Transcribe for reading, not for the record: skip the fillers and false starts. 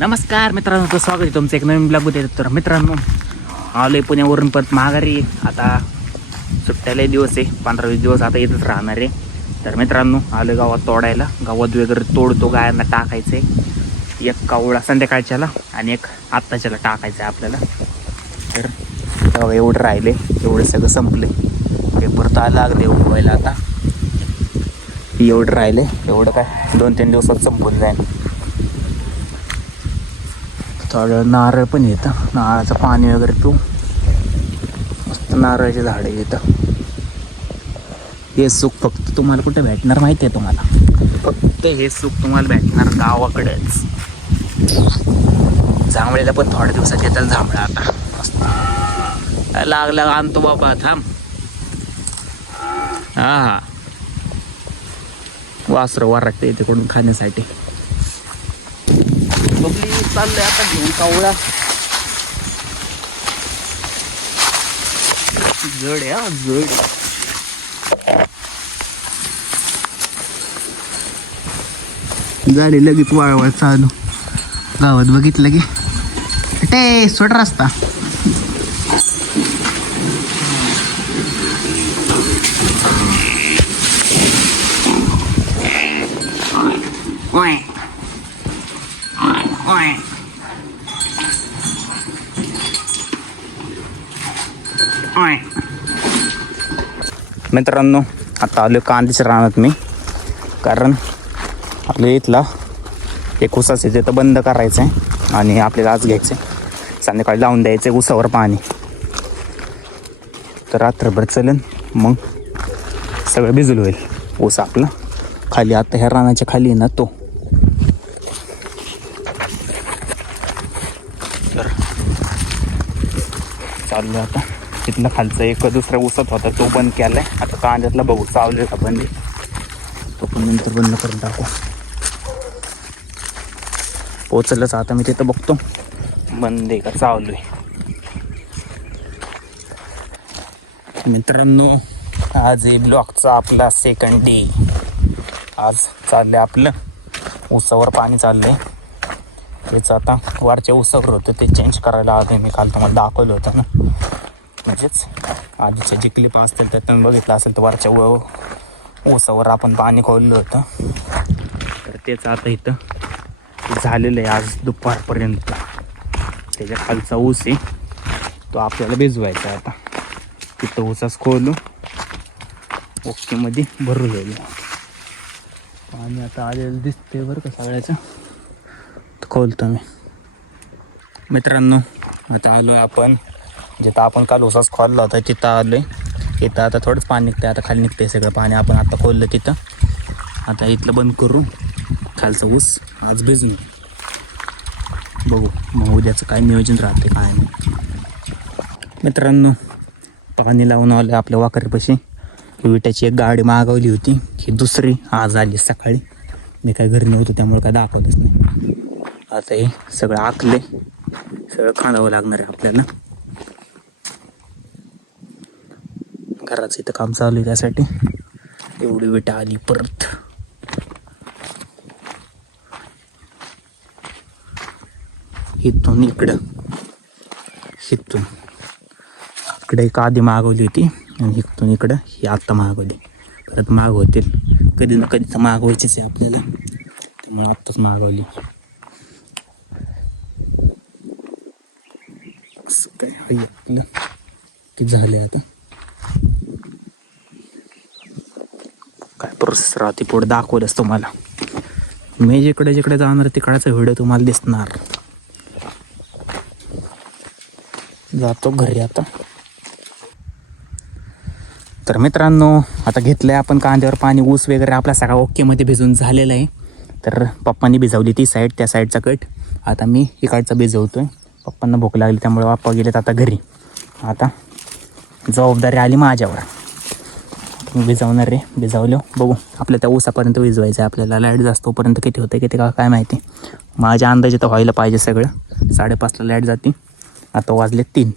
नमस्कार मित्रांनो, तर स्वागत आहे तुमचं एक नवीन ब्लॉगमध्ये. तर मित्रांनो, आलो आहे पुण्यावरून परत माघारी. आता सुट्ट्याला दिवस आहे, 15-20 दिवस आता इथंच राहणार आहे. तर मित्रांनो, आलो आहे गावात तोडायला. गावात वगैरे तोडतो, गायांना टाकायचं आहे. एक कावळा संध्याकाळच्याला आणि एक आत्ताच्याला टाकायचं आहे आपल्याला. तर तेव्हा एवढं राहिले, एवढं सगळं संपले. पेपर तर लागले उगवायला. आता एवढं राहिले, एवढं काय 2-3 दिवसात संपून जाईल. थोडं नारळ पण येतं, नारळाचं पाणी वगैरे पिऊ. मस्त नारळाचे झाडं येतं. हे सुख फक्त तुम्हाला कुठे भेटणार माहिती आहे? तुम्हाला फक्त हे सुख तुम्हाला भेटणार गावाकडेच. जांभळीला पण थोड्या दिवसात येतात जांभळा. आता मस्त लागला आणतो बाबा, थांब. हा वासरं वारकते तिकडून खाण्यासाठी. चाललंय आता घेऊन कावळा. जड आहे हा, जड. गाडी लगेच वाळवळ चालू. गावात बघितलं की ते सोड रस्ता. मित्रांनो, आता आलो कांद्याच्या रानात मी. कारण आपल्या इथला एक ऊसाचं तिथं बंद करायचं आहे आणि आपल्याला आज घ्यायचं आहे. संध्याकाळी लावून द्यायचं आहे ऊसावर पाणी. तर रात्रभर चलन, मग सगळं भिजलं होईल ऊस आपला. खाली आता ह्या रानाच्या खाली आहे ना तो. तर चाललो आता. तिथला खालचा एक दुसरा ऊसात होता तो बंद केलाय. आता कांद्यातला बघू चावलेला बंद आहे, तो पण नंतर बंद करून टाकू. पोचलंच आता मी तिथं बघतो बंद आहे का चावलो आहे. मित्रांनो, आज आहे ब्लॉकचा आपला सेकंड डे. आज चाललंय आपलं ऊसावर पाणी चाललंय. तेच आता वरच्या ऊसावर होतं ते चेंज करायला आलं. मी काल तुम्हाला दाखवलं होतं ना, म्हणजेच आधीच्या जे क्लिप असतील तर तुम्ही बघितलं असेल तर वरच्या ऊसावर आपण पाणी खोललं होतं. तर तेच आता इथं झालेलं आहे आज दुपारपर्यंत. त्याच्या खालचा ऊस आहे तो आपल्याला भिजवायचा आहे. आता तिथं ऊसाच खोलू, ओकेमध्ये भरू जाईल पाणी. आता आलेलं दिसते बरं का सगळ्याचं. खोलतो मी. मित्रांनो, आता आलो आपण जिथं आपण काल ऊसाच खोलला होता तिथं आलो आहे. इथं आता थोडंच पाणी निघतं, आता खाली निघतं सगळं पाणी. आपण आता खोललं तिथं. आता इथलं बंद करू, खालचं ऊस आज भिजून बघू मग उद्याचं काय नियोजन राहते काय नाही. मित्रांनो, पाणी लावून आलं आपल्या वाकरीपाशी. विट्याची एक गाडी मागवली होती, ही दुसरी आज आली सकाळी. मी काय घरी नव्हतो त्यामुळे काय दाखवलंच नाही. आता हे सगळं आखले, सगळं खांदावं लागणार आहे आपल्याला. घराचं इथं काम चालू आहे, त्यासाठी एवढी विटा आली परत. इथून इकडं, इथून इकडे एक आधी मागवली होती आणि इथून इकडं ही आत्ता मागवली. परत मागवतील कधी ना कधी तर मागवायचीच आहे आपल्याला, त्यामुळे आत्ताच मागवली. असं काय आपलं की झाले. आता काय प्रोसेस राहते पुढे दाखवलंच तुम्हाला. मी जिकडे जिकडे जाणार तिकडचा व्हिडिओ तुम्हाला दिसणार. जातो घरी आता. तर मित्रांनो, आता घेतलं आहे आपण कांद्यावर पाणी. ऊस वगैरे आपला सगळा ओकेमध्ये भिजून झालेला आहे. तर पप्पांनी भिजवली ती साईड, त्या साईडचा कट. आता मी इकडचा भिजवतो आहे. पप्पांना भूक लागली त्यामुळे पप्पा गेलेत आता घरी. आता जबाबदारी आली माझ्यावर. मी भिजवणार रे, भिजवलं बघू. आपल्या त्या ऊसापर्यंत भिजवायचं आहे आपल्याला. लाईट जास्तोपर्यंत किती होतं किती काय माहिती. माझ्या अंदाजे तर व्हायला पाहिजे सगळं. 5:30ला लाईट जाते. आता वाजले 3.